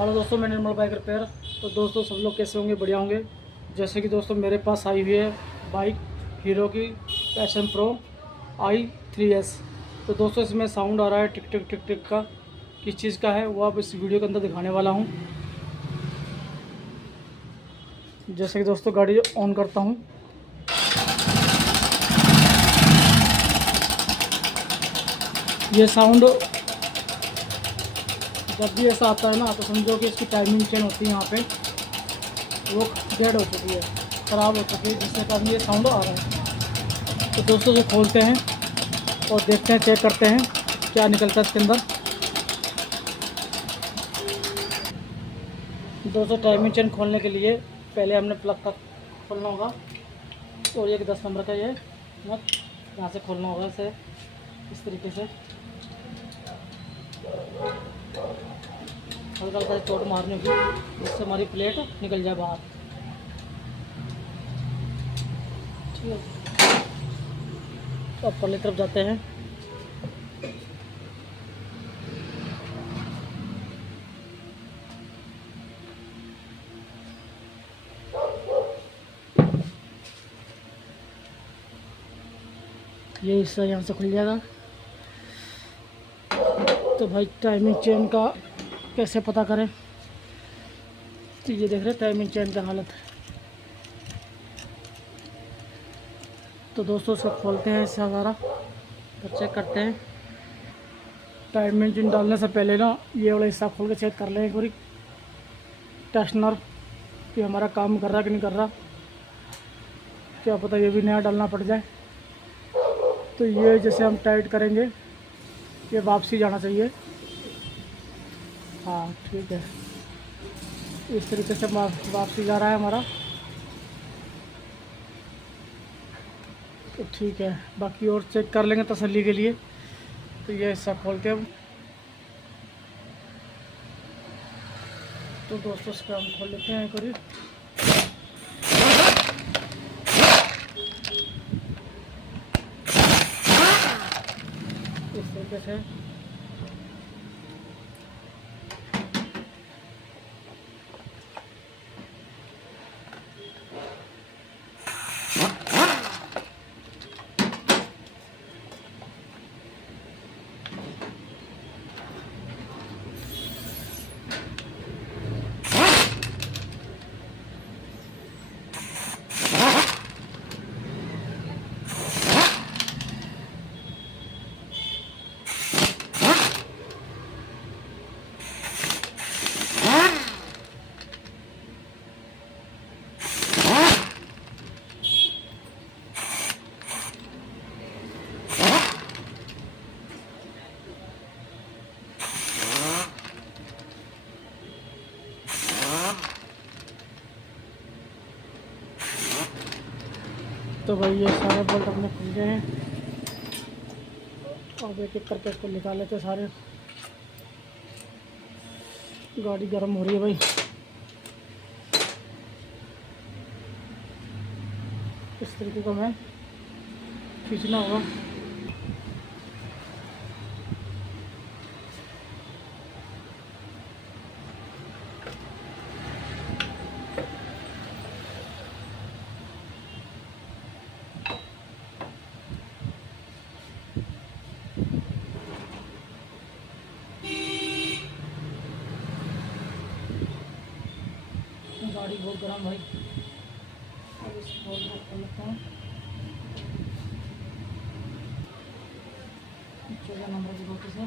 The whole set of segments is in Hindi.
हेलो दोस्तों, मैं निर्मल बाइक रिपेयर। तो दोस्तों सब लोग कैसे होंगे? बढ़िया होंगे। जैसे कि दोस्तों मेरे पास आई हुई है बाइक हीरो की पैशन प्रो i3s। तो दोस्तों इसमें साउंड आ रहा है टिक टिक टिक टिक का। किस चीज़ का है वो आप इस वीडियो के अंदर दिखाने वाला हूँ। जैसे कि दोस्तों गाड़ी ऑन करता हूँ, ये साउंड जब भी ऐसा आता है ना तो समझो कि इसकी टाइमिंग चेंज होती है। यहाँ पे वो डेड हो चुकी है, ख़राब हो चुकी है, जिसके कारण ये साउंड आ रहा है। तो दोस्तों इसे खोलते हैं और देखते हैं, चेक करते हैं क्या निकलता है इसके अंदर। दोस्तों टाइमिंग चेन खोलने के लिए पहले हमने प्लग का खोलना होगा और ये 10 नंबर का ये नट यहाँ से खोलना होगा, इसे इस तरीके से हल्का हल्का चोट मारने की, जिससे हमारी प्लेट निकल जाए बाहर। ठीक है, तो अब परली तरफ जाते हैं। ये हिस्सा यहाँ से खुल जाएगा। तो भाई टाइमिंग चेन का कैसे पता करें? तो ये देख रहे हैं टाइमिंग चेन का हालत। तो दोस्तों इसको खोलते हैं इससे सारा और चेक करते हैं। टाइमिंग चेन डालने से पहले ना ये वाला हिस्सा खोल के चेक कर लें एक बारी टेस्टनर कि हमारा काम कर रहा है कि नहीं कर रहा। क्या पता ये भी नया डालना पड़ जाए। तो ये जैसे हम टाइट करेंगे ये वापसी जाना चाहिए। हाँ ठीक है, इस तरीके से वापसी जा रहा है हमारा। तो ठीक है, बाकी और चेक कर लेंगे तसल्ली के लिए। तो ये हिस्सा खोल के हम तो दोस्तों इसका हम खोल लेते हैं एक बारी। इस तरीके से तो भाई ये सारे बोल्ट अपने खुल गए हैं। अब एक एक करके इसको निकाल लेते हैं सारे। गाड़ी गर्म हो रही है भाई। इस तरीके का हमें खींचना होगा। गाड़ी बहुत गर्म भाई। अब इस बोल्ट को खोल लेते हैं। 14 नंबर की बोल्ट से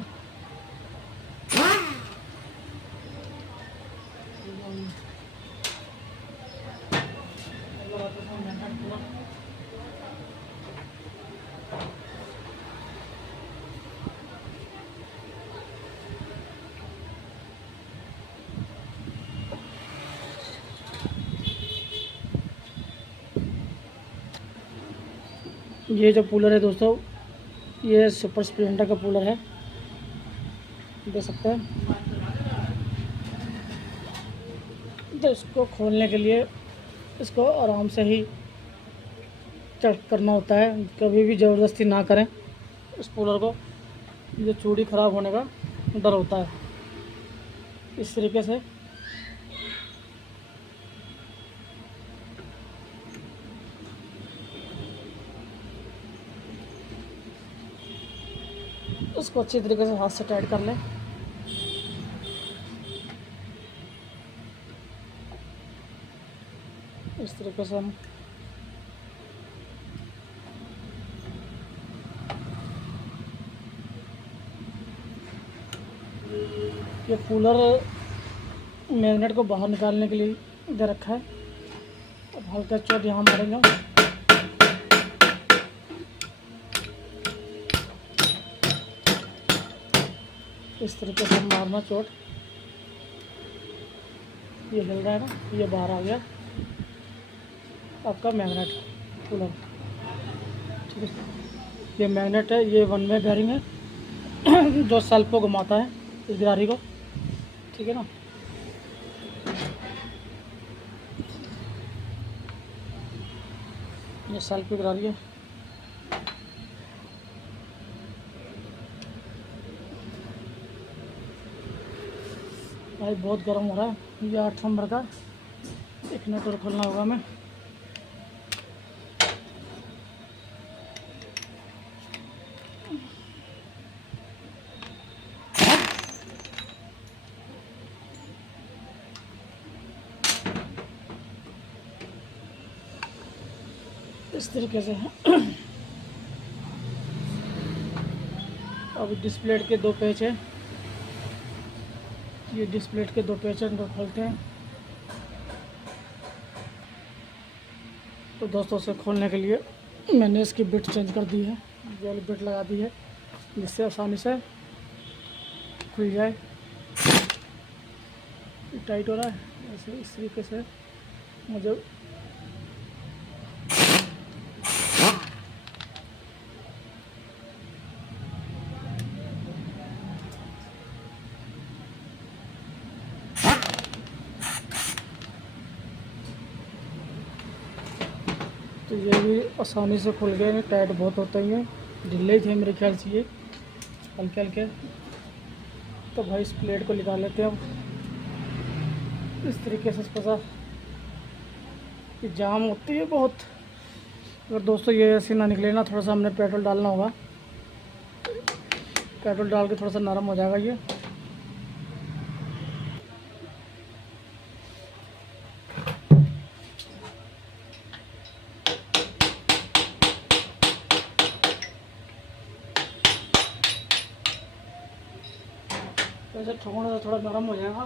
ये जो कूलर है दोस्तों, ये सुपर स्प्लेंडर का कूलर है, देख सकते हैं। तो इसको खोलने के लिए इसको आराम से ही चेक करना होता है, कभी भी ज़बरदस्ती ना करें इस कूलर को। ये चूड़ी ख़राब होने का डर होता है। इस तरीके से उसको अच्छी तरीके से हाथ से टाइट कर लें। इस तरीके से हम ये कूलर मैग्नेट को बाहर निकालने के लिए दे रखा है। अब हल्का चोट यहाँ मारेंगे। इस तरीके से मारना चोट। ये हिल रहा है ना, ये बाहर आ गया आपका मैग्नेट कूलर। ठीक है, ये मैग्नेट है, ये वन वे बेयरिंग है जो सेल्फ को घुमाता है, इस गिरारी को। ठीक है ना, ये सेल्फ की गिरारी है। भाई बहुत गर्म हो रहा है। ये 8 नंबर का एक मिनट और खोलना होगा हमें। इस तरीके से है। अब डिस्प्ले के 2 पेच है। ये डिस्प्ले के 2 पेच अंदर खोलते हैं। तो दोस्तों से खोलने के लिए मैंने इसकी बिट चेंज कर दी है, ये वाली बिट लगा दी है जिससे आसानी से खुल जाए। टाइट हो रहा है ऐसे, इस तरीके से मुझे तो ये भी आसानी से खुल गए। टाइट बहुत होता ही है, ढीले ही थे मेरे ख्याल से ये हल्के हल्के। तो भाई इस प्लेट को निकाल लेते हैं अब। इस तरीके से इसके साथ ये जाम होती है बहुत। अगर दोस्तों ये ऐसे ना निकले ना, थोड़ा सा हमने पेट्रोल डालना होगा। पेट्रोल डाल के थोड़ा सा नरम हो जाएगा ये। वैसे ठोकने से थोड़ा नरम हो जाएगा।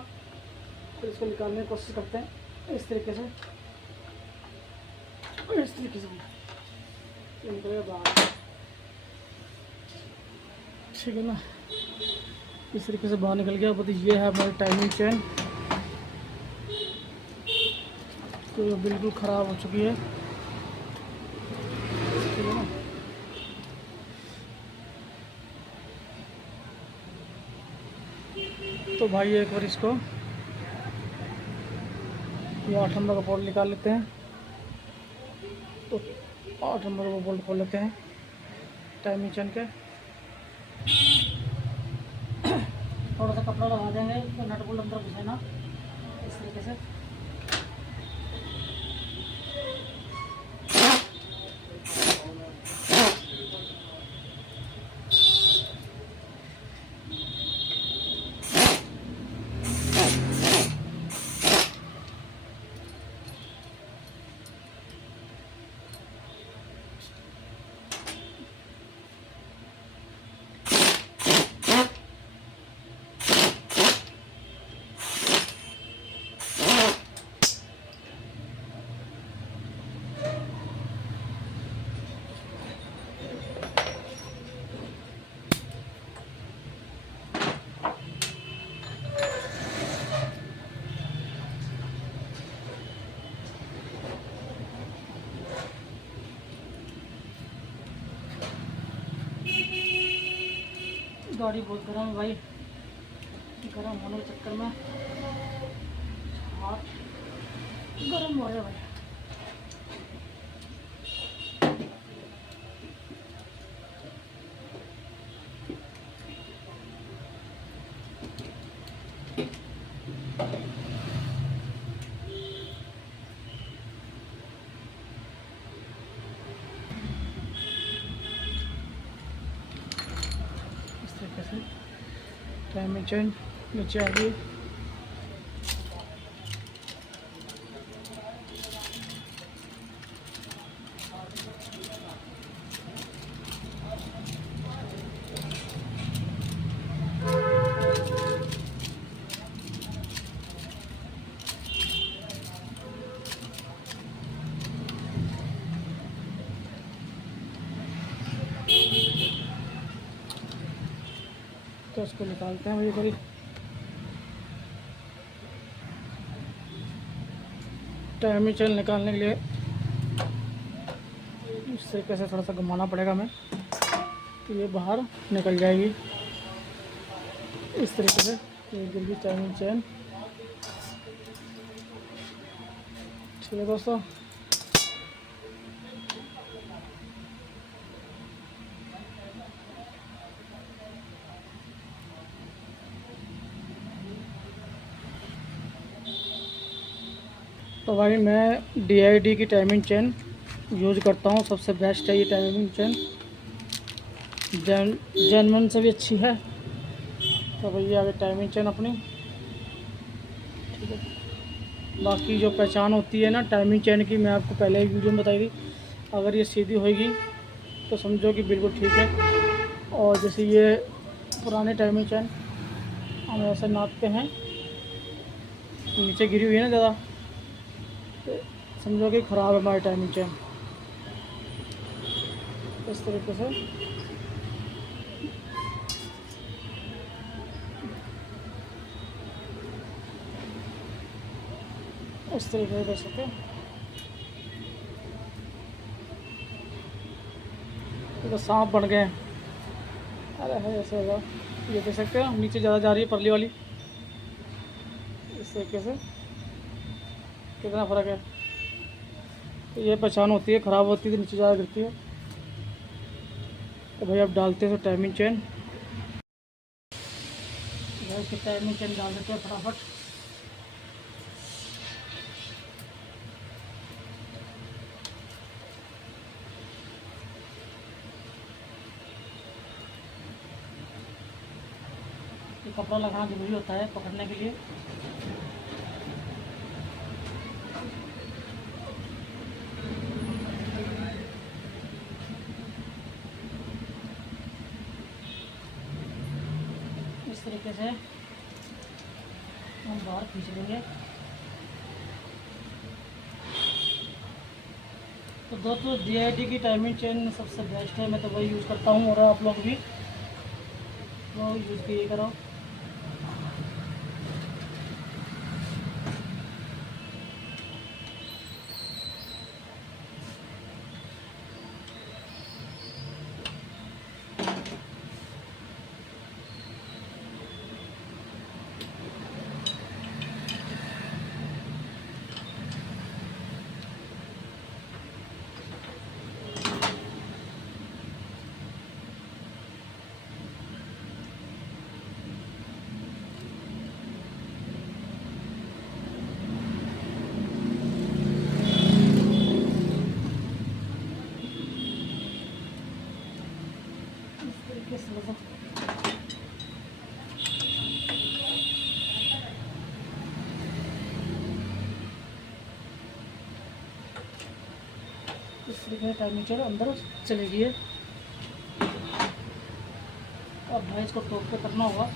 फिर इसको निकालने की कोशिश करते हैं इस तरीके से। इस तरीके से निकलेगा बाहर। ठीक है ना, इस तरीके से बाहर निकल गया। अब ये है हमारी टाइमिंग चेन, तो ये बिल्कुल ख़राब हो चुकी है। ठीक है ना, तो भाई एक बार इसको ये 8 नंबर का बोल्ट निकाल लेते हैं। तो 8 नंबर का बोल्ट खोल लेते हैं टाइमिंग चेन के। थोड़ा सा कपड़ा लगा देंगे तो नट बोल्ट अंदर घुसेना इस तरीके से। गाड़ी बहुत गर्म है भाई, गर्म होने के चक्कर में हाथ गर्म हो रहे भाई। टाइमिंग चेन नीचे आ गई। तो इसको निकालते हैं भाई करीब। टाइमिंग चेन निकालने के लिए इस तरीके से थोड़ा सा घुमाना पड़ेगा हमें, तो ये बाहर निकल जाएगी इस तरीके से। ये गिर गई टाइमिंग चेन। ठीक है दोस्तों, तो भाई मैं DID की टाइमिंग चेन यूज़ करता हूँ, सबसे बेस्ट है ये टाइमिंग चेन, जेनवन से भी अच्छी है। तो भाई ये आगे टाइमिंग चेन अपनी। ठीक है, बाकी जो पहचान होती है ना टाइमिंग चेन की, मैं आपको पहले ही वीडियो में बताई थी। अगर ये सीधी होएगी तो समझो कि बिल्कुल ठीक है, और जैसे ये पुराने टाइमिंग चेन हम ऐसे नापते हैं, नीचे गिरी हुई है ना ज़्यादा, तो समझो कि ख़राब है हमारी टाइमिंग चेन। इस तरीके से इस तरीके से कर सकते हैं। तो सांप बन गए। अरे है ऐसे होगा, ये देख सकते हो नीचे ज़्यादा जा रही है परली वाली। इस तरीके से कितना फ़र्क है। तो ये पहचान होती है, ख़राब होती है तो नीचे ज़्यादा गिरती है। तो भाई अब डालते हैं तो टाइमिंग चेन, भाई टाइमिंग चेन डाल देते हैं फटाफट। ये कपड़ा लगाना जरूरी होता है पकड़ने के लिए। इस तरीके से हम बाहर खींच लेंगे। तो दोस्तों DID की टाइमिंग चेन सबसे बेस्ट है, मैं तो वही यूज़ करता हूँ, और आप लोग भी वो यूज़ किए करो। इस तरीके से टाइमिंग चेन अंदर चली गई है। अब भाई इसको टोक पे करना होगा।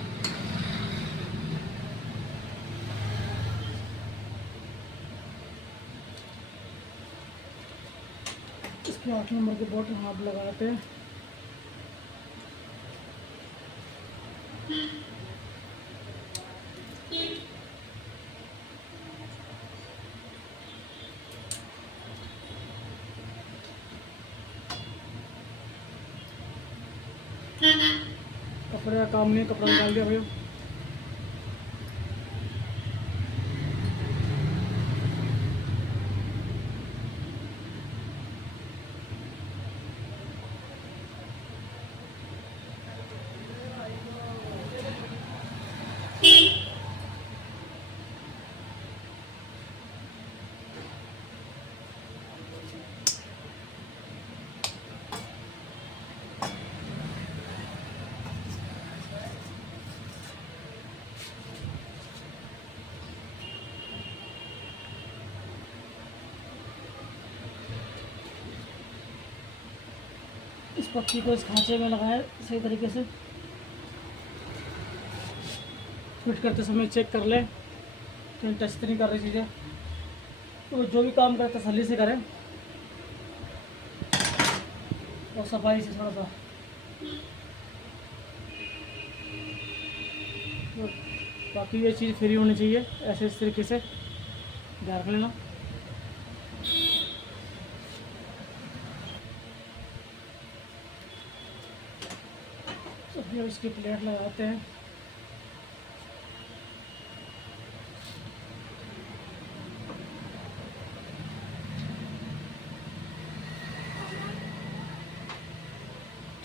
इसके 8 नंबर के बोल्ट हाथ लगाते हैं। कपड़े का काम नहीं, कपड़ा निकाल दिया भैया। पत्ती को इस खांचे में लगाए सही तरीके से। फिट करते समय चेक कर लें कहीं टच तो नहीं कर रही चीज़ें। तो जो भी काम करें तसल्ली से करें और सफाई से थोड़ा सा। तो बाकी ये चीज़ फ्री होनी चाहिए, ऐसे इस तरीके से ध्यान रख लेना। तो फिर इसकी प्लेट लगाते हैं।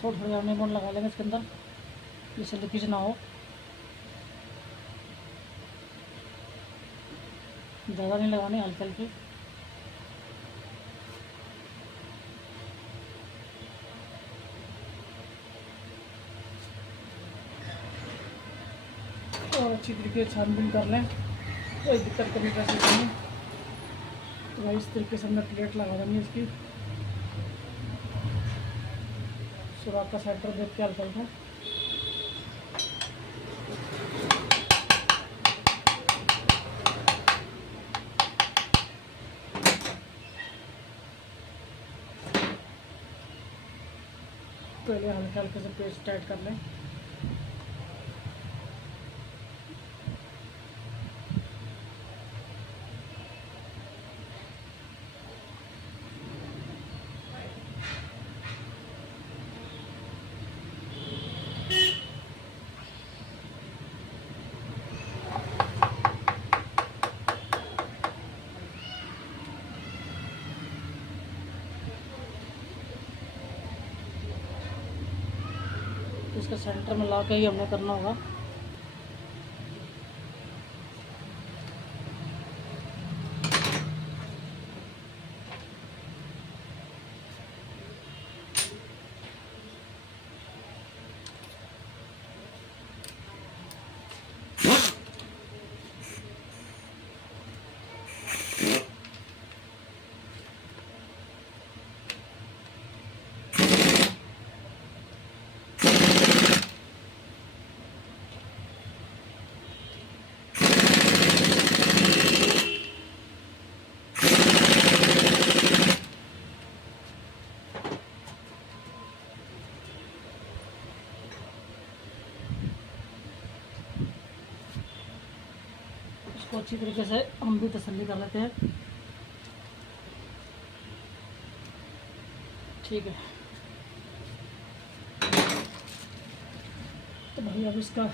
थोड़ा थोड़ा जाने लगा लेंगे इसके अंदर, जिससे लीकेज ना हो। ज़्यादा नहीं लगानी, हल्की हल्की। और अच्छी तरीके से छानबीन कर लें, कोई दिक्कत कभी पैसे नहीं। तो भाई इस तरीके से हमने प्लेट लगा देंगे इसकी। सुराख का सेंटर देख के हल्का हल्का। पहले हल्के हल्के से पेस्ट टाइट कर लें। इसका सेंटर में ला के ही हमें करना होगा। इसको अच्छी तरीके से हम भी तसल्ली कर लेते हैं। ठीक है, तो भाई अब इसका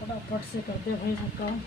फटाफट से करते हैं भाई सब काम।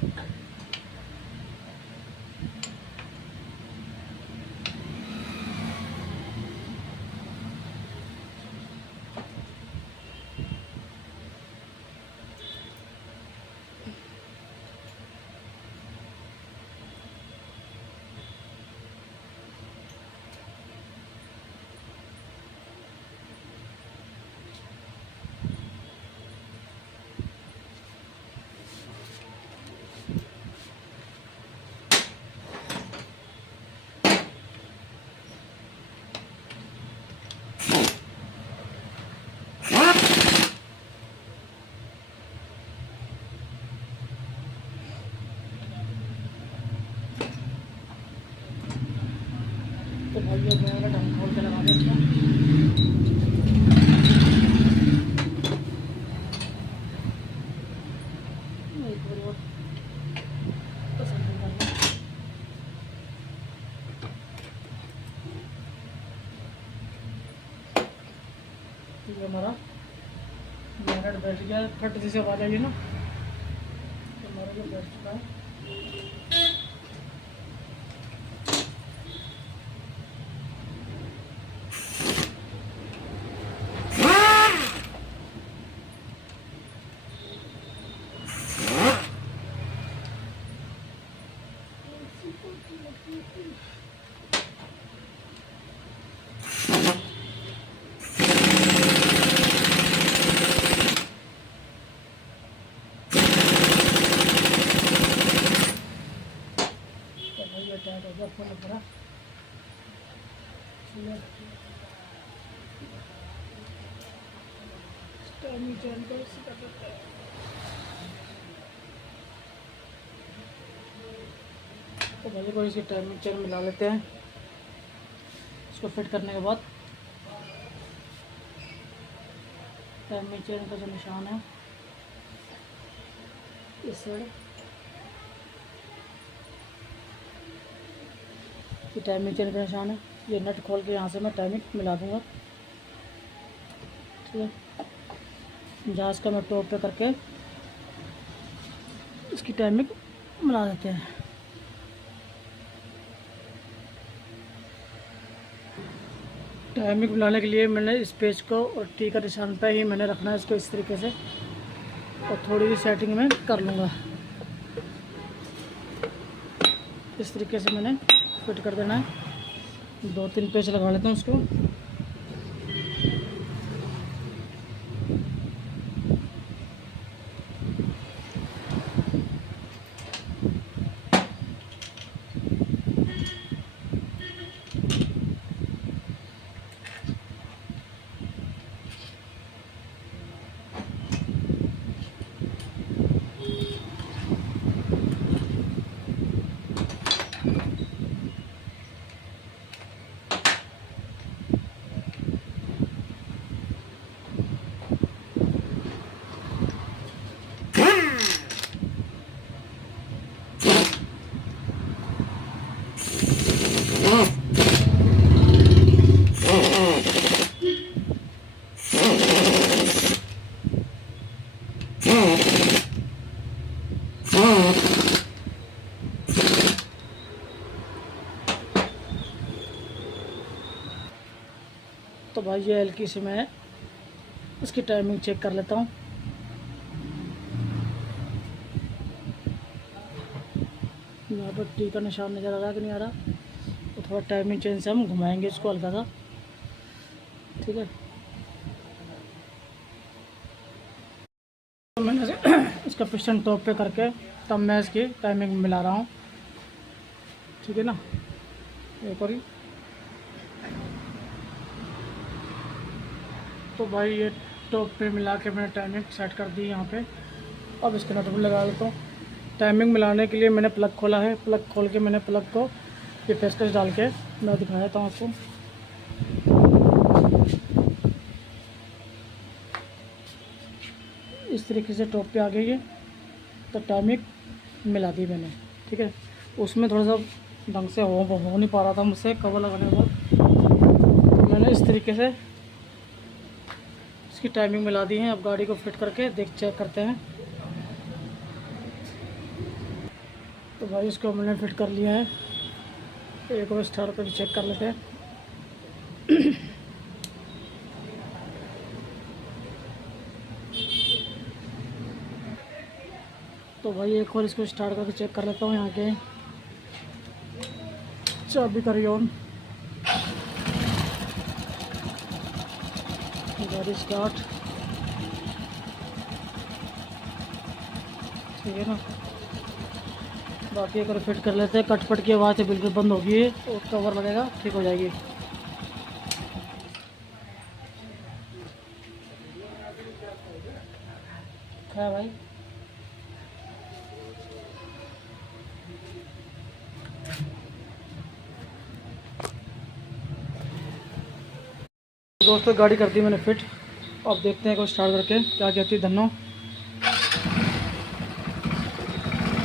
तो भाई ये मेरा ढंग खोल के लगा दें इसका। एक बार और तसल्ली कर लें। ठीक है, हमारा मैरिनेट बैठ गया। फट जैसे आवाज़ आई ना, तो हमारा ये बैठ चुका है। टाइमिंग चेंज को इससे कर देते हैं। तो भाई को इसकी टाइमिंग चेन मिला लेते हैं। इसको फिट करने के बाद टाइमिंग चेन का जो निशान है इस साइड ये टाइमिंग चेन का निशान है। ये नट खोल के यहाँ से मैं टाइमिंग मिला दूँगा। ठीक है, जहाज़ का मैं टॉप पे करके इसकी टाइमिंग मिला देते हैं। टाइमिंग मिलाने के लिए मैंने इस पेज को और टी का निशान पे ही मैंने रखना है इसको इस तरीके से, और थोड़ी सी सेटिंग में कर लूँगा। इस तरीके से मैंने फिट कर देना है। 2-3 पेज लगा लेता हूँ उसको। तो भाई ये हल्की से मैं इसकी टाइमिंग चेक कर लेता हूँ। यहाँ पर टी का निशान नज़र आ रहा है कि नहीं आ रहा, तो थोड़ा टाइमिंग चेंज से हम घुमाएंगे इसको हल्का सा। ठीक है, तो मैंने इसका पिस्टन टॉप पे करके तब मैं इसकी टाइमिंग मिला रहा हूँ। ठीक है ना, एक और ही। तो भाई ये टॉप पे मिला के मैंने टाइमिंग सेट कर दी यहाँ पे। अब इसके नट लगा लेता हूँ। टाइमिंग मिलाने के लिए मैंने प्लग खोला है। प्लग खोल के मैंने प्लग को ये पेचकस डाल के मैं दिखा देता हूँ आपको। इस तरीके से टॉप पे आ गई है, तो टाइमिंग मिला दी मैंने। ठीक है, उसमें थोड़ा सा ढंग से हो नहीं पा रहा था मुझसे कवर लगाने के बाद। मैंने इस तरीके से इसकी टाइमिंग मिला दी है। अब गाड़ी को फिट करके चेक करते हैं। तो भाई इसको मैंने फिट कर लिया है। एक और स्टार पर भी चेक कर लेते हैं। तो भाई एक और इसको स्टार्ट करके चेक कर लेता हूँ। यहाँ के चाबी करिए ऑन, गाड़ी स्टार्ट। ठीक है ना, बाकी अगर फिट कर लेते हैं। कटपट की आवाज़ से बिल्कुल बंद होगी और कवर लगेगा, ठीक हो जाएगी। क्या भाई, दोस्तों गाड़ी कर दी मैंने फिट। अब देखते हैं को स्टार्ट करके क्या कहती है धन्नो।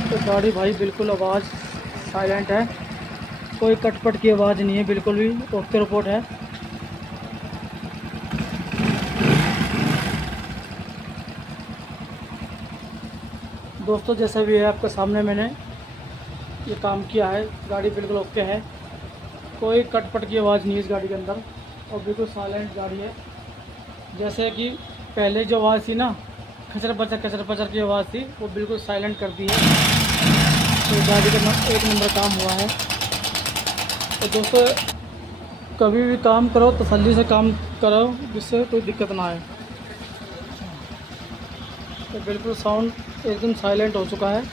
तो गाड़ी भाई बिल्कुल आवाज़ साइलेंट है, कोई कटपट की आवाज़ नहीं है, बिल्कुल भी ओके रिपोर्ट है। दोस्तों जैसा भी है आपके सामने मैंने ये काम किया है। गाड़ी बिल्कुल ओके है, कोई कटपट की आवाज़ नहीं है इस गाड़ी के अंदर, और बिल्कुल साइलेंट गाड़ी है। जैसे कि पहले जो आवाज़ थी ना, खचर पचर की आवाज़ थी, वो बिल्कुल साइलेंट कर दी है। तो गाड़ी का एक नंबर काम हुआ है। तो दोस्तों कभी भी काम करो तसल्ली से काम करो, जिससे कोई दिक्कत ना आए। तो बिल्कुल साउंड एकदम साइलेंट हो चुका है।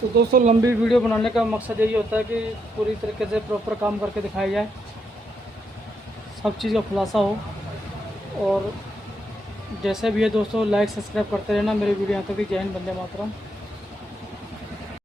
तो दोस्तों लंबी वीडियो बनाने का मकसद यही होता है कि पूरी तरीके से प्रॉपर काम करके दिखाया जाए, सब चीज़ का खुलासा हो। और जैसे भी है दोस्तों, लाइक सब्सक्राइब करते रहना मेरी वीडियो यहाँ तक। जय हिंद, वंदे मातरम।